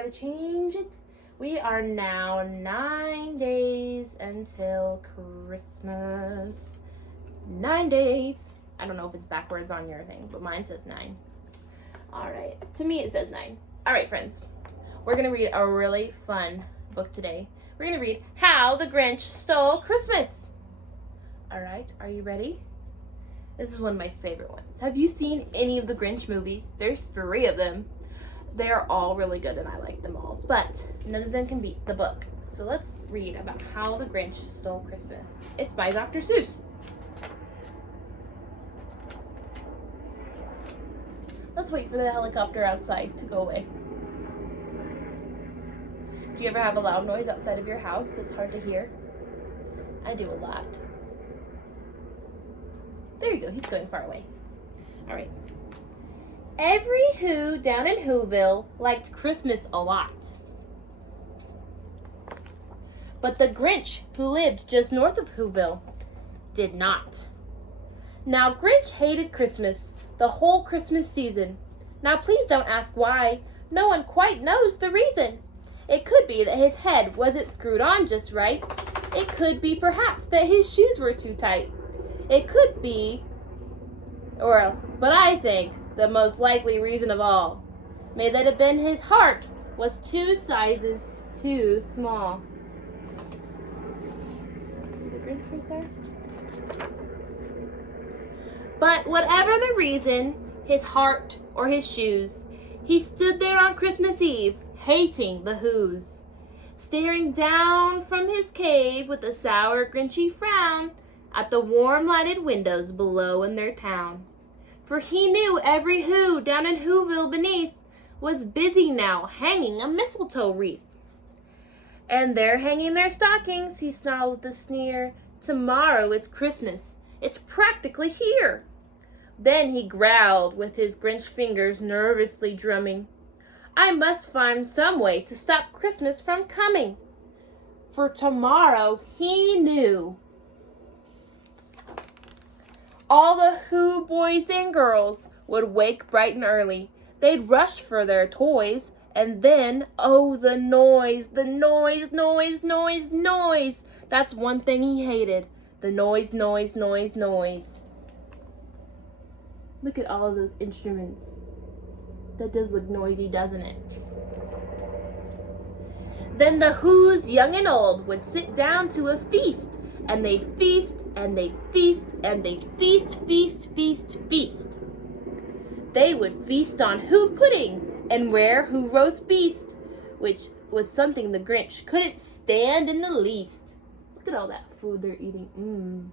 gotta change it. We are now 9 days until Christmas. 9 days. I don't know if it's backwards on your thing, but mine says 9. All right. To me, it says 9. All right, friends. We're going to read a really fun book today. We're going to read How the Grinch Stole Christmas. All right. Are you ready? This is one of my favorite ones. Have you seen any of the Grinch movies? There's 3 of them. They are all really good and I like them all. But none of them can beat the book. So let's read about How the Grinch Stole Christmas. It's by Dr. Suess. Let's wait for the helicopter outside to go away. Do you ever have a loud noise outside of your house that's hard to hear? I do a lot. There you go, he's going far away. All right. Every Who down in Whoville liked Christmas a lot. But the Grinch, who lived just north of Whoville, did not. Now Grinch hated Christmas the whole Christmas season. Now please don't ask why. No one quite knows the reason. It could be that his head wasn't screwed on just right. It could be perhaps that his shoes were too tight. It could be, but I think the most likely reason of all may that have been his heart was 2 sizes too small. See the Grinch right there? But whatever the reason, his heart or his shoes, he stood there on Christmas Eve, hating the Whos, staring down from his cave with a sour, grinchy frown at the warm lighted windows below in their town. For he knew every Who down in Whoville beneath was busy now hanging a mistletoe wreath. And they're hanging their stockings, he snarled with a sneer. Tomorrow is Christmas. It's practically here. Then he growled with his Grinch fingers nervously drumming. I must find some way to stop Christmas from coming. For tomorrow, he knew, all the Who boys and girls would wake bright and early. They'd rush for their toys, and then, oh, the noise, noise. That's one thing he hated, the noise. Look at all of those instruments. That does look noisy, doesn't it? Then the Whos, young and old, would sit down to a feast, and they'd feast, and they'd feast, and they'd feast. They would feast on Who pudding and rare Who roast beast, which was something the Grinch couldn't stand in the least. Look at all that food they're eating.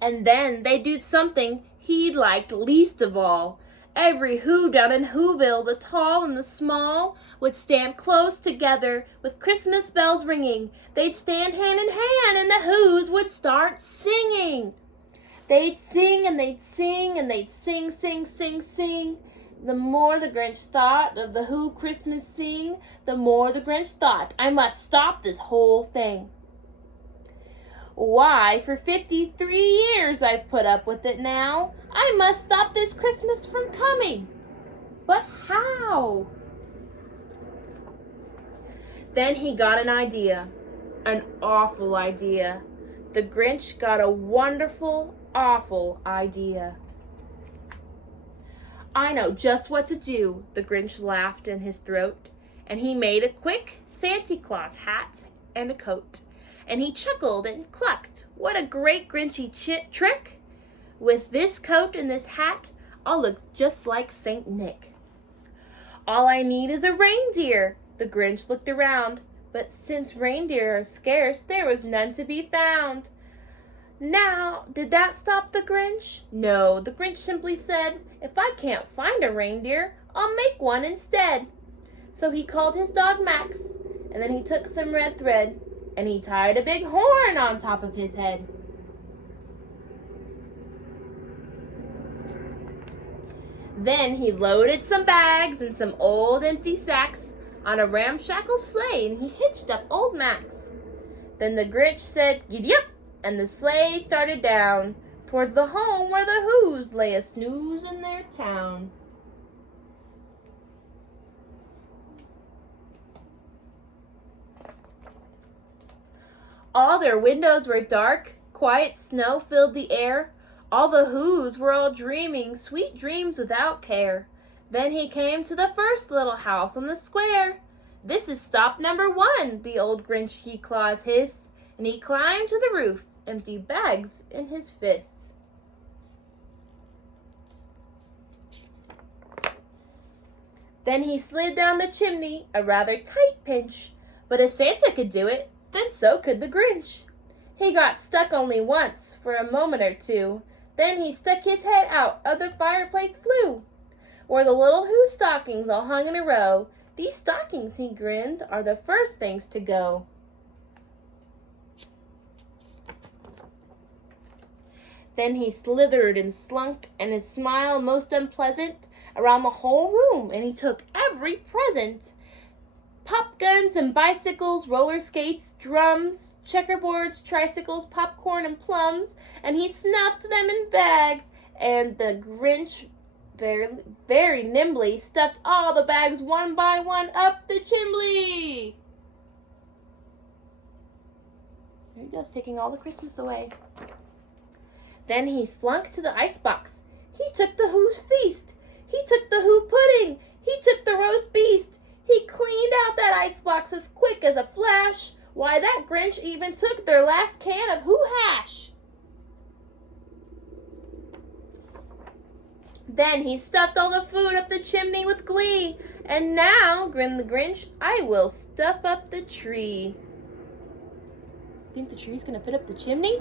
And then they'd do something he liked least of all. Every Who down in Whoville, the tall and the small, would stand close together with Christmas bells ringing. They'd stand hand in hand and the Whos would start singing. They'd sing and they'd sing and they'd sing. The more the Grinch thought of the Who Christmas sing, the more the Grinch thought, I must stop this whole thing. Why, for 53 years I've put up with it now. I must stop this Christmas from coming. But how? Then he got an idea, an awful idea. The Grinch got a wonderful, awful idea. I know just what to do, the Grinch laughed in his throat, and he made a quick Santa Claus hat and a coat. And he chuckled and clucked. What a great Grinchy trick! With this coat and this hat, I'll look just like Saint Nick. All I need is a reindeer. The Grinch looked around, but since reindeer are scarce, there was none to be found. Now, did that stop the Grinch? No, the Grinch simply said, if I can't find a reindeer, I'll make one instead. So he called his dog Max, and then he took some red thread, and he tied a big horn on top of his head. Then he loaded some bags and some old empty sacks on a ramshackle sleigh, and he hitched up old Max. Then the Grinch said, giddy up, and the sleigh started down towards the home where the Whos lay a snooze in their town. All their windows were dark, quiet snow filled the air. All the Whos were all dreaming sweet dreams without care. Then he came to the first little house on the square. "This is stop number 1, the old Grinchy Claus hissed, and he climbed to the roof, empty bags in his fists. Then he slid down the chimney, a rather tight pinch, but if Santa could do it, then so could the Grinch. He got stuck only once, for a moment or two, then he stuck his head out of the fireplace flue, where the little Who stockings all hung in a row. These stockings, he grinned, are the first things to go. Then he slithered and slunk, and his smile most unpleasant, around the whole room, and he took every present. Pop guns and bicycles, roller skates, drums, checkerboards, tricycles, popcorn and plums, and he stuffed them in bags, and the Grinch very nimbly stuffed all the bags one by one up the chimney. There he goes, taking all the Christmas away. Then he slunk to the icebox. He took the Who's feast. He took the Who pudding. He took the roast beast. He cleaned out that icebox as quick as a flash. Why, that Grinch even took their last can of Who hash. Then he stuffed all the food up the chimney with glee. And now, grinned the Grinch, I will stuff up the tree. Think the tree's gonna fit up the chimney?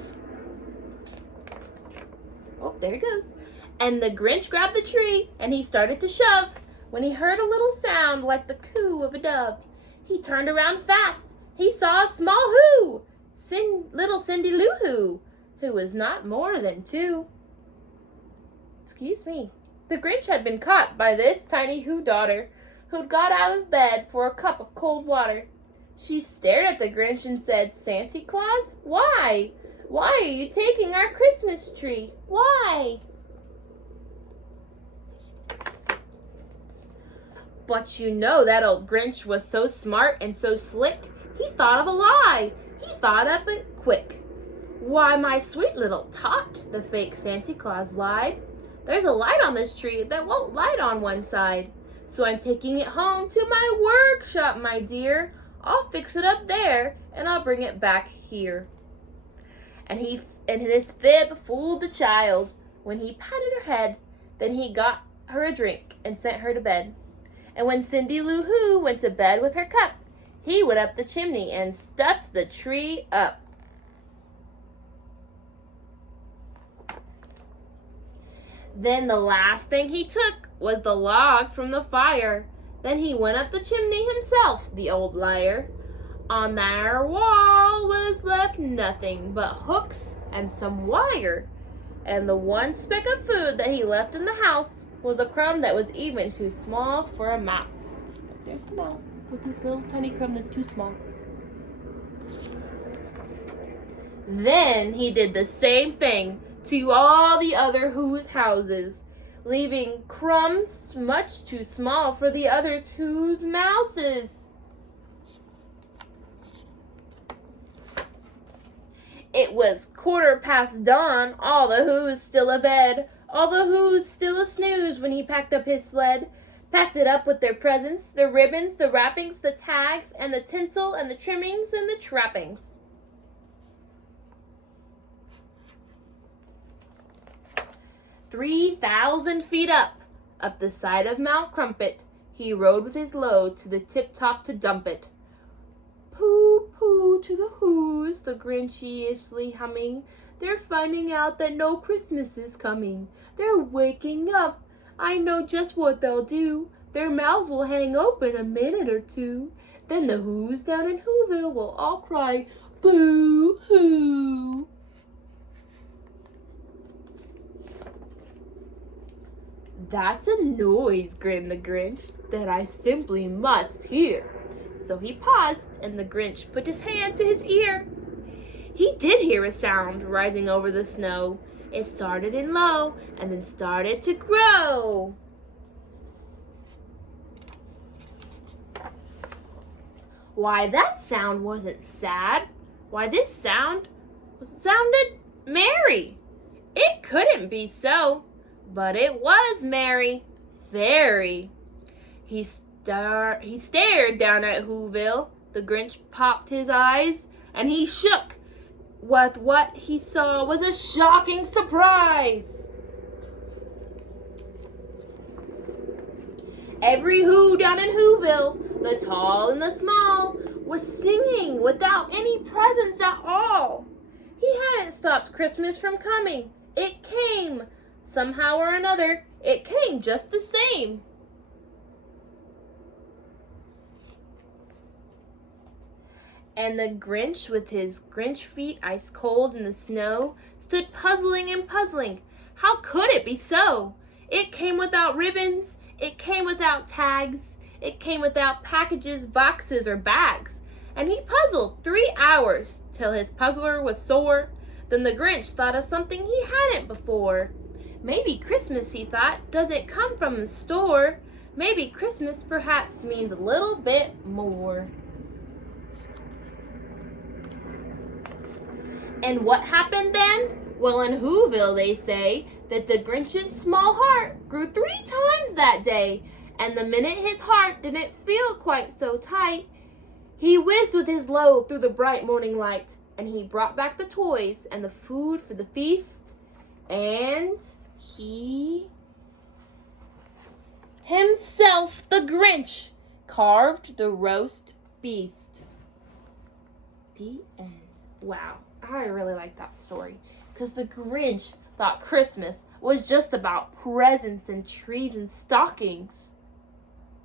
Oh, there it goes. And the Grinch grabbed the tree, and he started to shove, when he heard a little sound like the coo of a dove. He turned around fast. He saw a small Who, little Cindy Lou who was not more than 2. Excuse me. The Grinch had been caught by this tiny Who daughter, who'd got out of bed for a cup of cold water. She stared at the Grinch and said, "Santa Claus, why? Why are you taking our Christmas tree? Why?" But you know that old Grinch was so smart and so slick, he thought of a lie. He thought up it quick. "Why, my sweet little tot," the fake Santa Claus lied, "there's a light on this tree that won't light on one side. So I'm taking it home to my workshop, my dear. I'll fix it up there, and I'll bring it back here." And his fib fooled the child. When he patted her head, then he got her a drink and sent her to bed. And when Cindy Lou Who went to bed with her cup, he went up the chimney and stuffed the tree up. Then the last thing he took was the log from the fire. Then he went up the chimney himself, the old liar. On their wall was left nothing but hooks and some wire. And the one speck of food that he left in the house was a crumb that was even too small for a mouse. There's the mouse with this little tiny crumb that's too small. Then he did the same thing to all the other Who's houses, leaving crumbs much too small for the others Who's mouses. It was 1/4 dawn, all the Who's still abed, all the Who's still a snooze when he packed up his sled, packed it up with their presents, the ribbons, the wrappings, the tags, and the tinsel, and the trimmings, and the trappings. "3,000 feet up the side of Mount Crumpet, he rode with his load to the tip-top to dump it. Pooh, pooh to the Who's, the Grinchishly humming. They're finding out that no Christmas is coming. They're waking up. I know just what they'll do. Their mouths will hang open a minute or two. Then the Who's down in Whoville will all cry, boo-hoo." "That's a noise," grinned the Grinch, "that I simply must hear." So he paused, and the Grinch put his hand to his ear. He did hear a sound rising over the snow. It started in low, and then started to grow. Why, that sound wasn't sad. Why, this sounded merry. It couldn't be so, but it was merry, very. He stared down at Whoville. The Grinch popped his eyes, and he shook. What he saw was a shocking surprise. Every Who down in Whoville, the tall and the small, was singing without any presents at all. He hadn't stopped Christmas from coming. It came. Somehow or another, it came just the same. And the Grinch, with his Grinch feet ice cold in the snow, stood puzzling and puzzling. How could it be so? It came without ribbons. It came without tags. It came without packages, boxes, or bags. And he puzzled 3 hours till his puzzler was sore. Then the Grinch thought of something he hadn't before. Maybe Christmas, he thought, doesn't come from the store. Maybe Christmas perhaps means a little bit more. And what happened then? Well, in Whoville they say that the Grinch's small heart grew 3 times that day. And the minute his heart didn't feel quite so tight, he whizzed with his load through the bright morning light. And he brought back the toys and the food for the feast. And he himself, the Grinch, carved the roast beast. The end. Wow. I really like that story because the Grinch thought Christmas was just about presents and trees and stockings.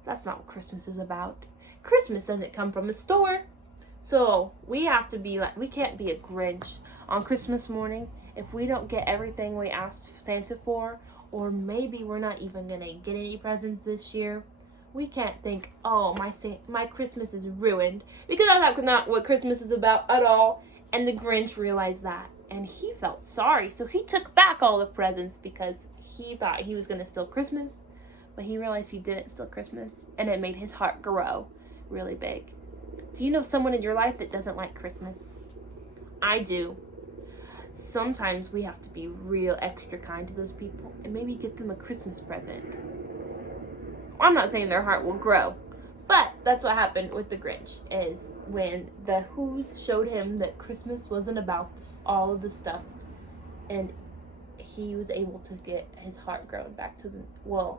That's not what Christmas is about. Christmas doesn't come from a store. So we have to be like, we can't be a Grinch on Christmas morning if we don't get everything we asked Santa for, or maybe we're not even going to get any presents this year. We can't think, oh, my Christmas is ruined, because that's not what Christmas is about at all. And the Grinch realized that, and he felt sorry. So he took back all the presents because he thought he was going to steal Christmas, but he realized he didn't steal Christmas, and it made his heart grow really big. Do you know someone in your life that doesn't like Christmas? I do. Sometimes we have to be real extra kind to those people and maybe get them a Christmas present. I'm not saying their heart will grow, but that's what happened with the Grinch, is when the Who's showed him that Christmas wasn't about all of the stuff, and he was able to get his heart grown back to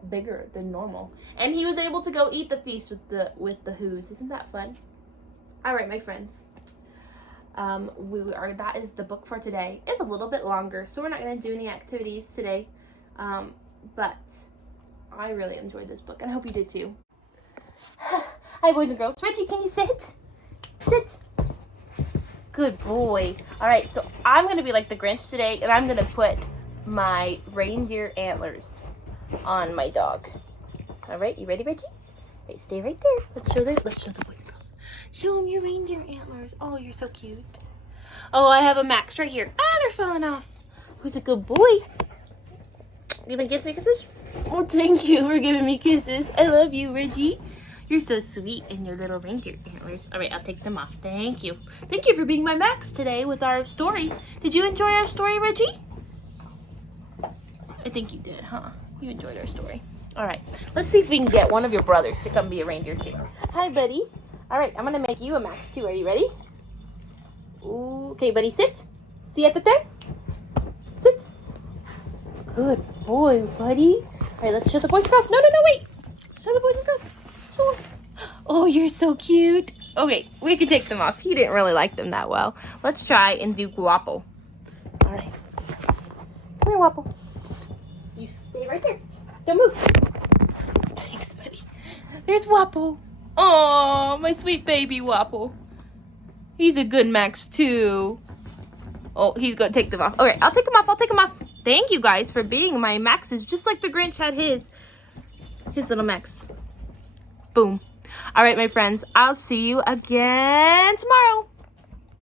bigger than normal, and he was able to go eat the feast with the Who's. Isn't that fun? All right, my friends. That is the book for today. It's a little bit longer, so we're not going to do any activities today, but I really enjoyed this book, and I hope you did too. Hi, boys and girls. Reggie, can you sit? Sit. Good boy. All right, so I'm going to be like the Grinch today, and I'm going to put my reindeer antlers on my dog. All right, you ready, Reggie? Right, stay right there. Let's show the boys and girls. Show them your reindeer antlers. Oh, you're so cute. Oh, I have a Max right here. Ah, they're falling off. Who's a good boy? You want to give me kisses? Oh, thank you for giving me kisses. I love you, Reggie. You're so sweet in your little reindeer antlers. All right, I'll take them off. Thank you. Thank you for being my Max today with our story. Did you enjoy our story, Reggie? I think you did, huh? You enjoyed our story. All right, let's see if we can get one of your brothers to come be a reindeer too. Hi, buddy. All right, I'm going to make you a Max too. Are you ready? Ooh, okay, buddy, sit. Siéntate. Sit. Good boy, buddy. All right, let's show the boys and girls. No, wait. Let's show the boys and girls. Show them. Oh, you're so cute. Okay, we can take them off. He didn't really like them that well. Let's try and do Guapo. All right. Come here, Guapo. You stay right there. Don't move. Thanks, buddy. There's Guapo. Oh, my sweet baby Guapo. He's a good Max, too. Oh, he's going to take them off. Okay, I'll take them off. Thank you guys for being my Maxes, just like the Grinch had his little Max. Boom. All right, my friends, I'll see you again tomorrow.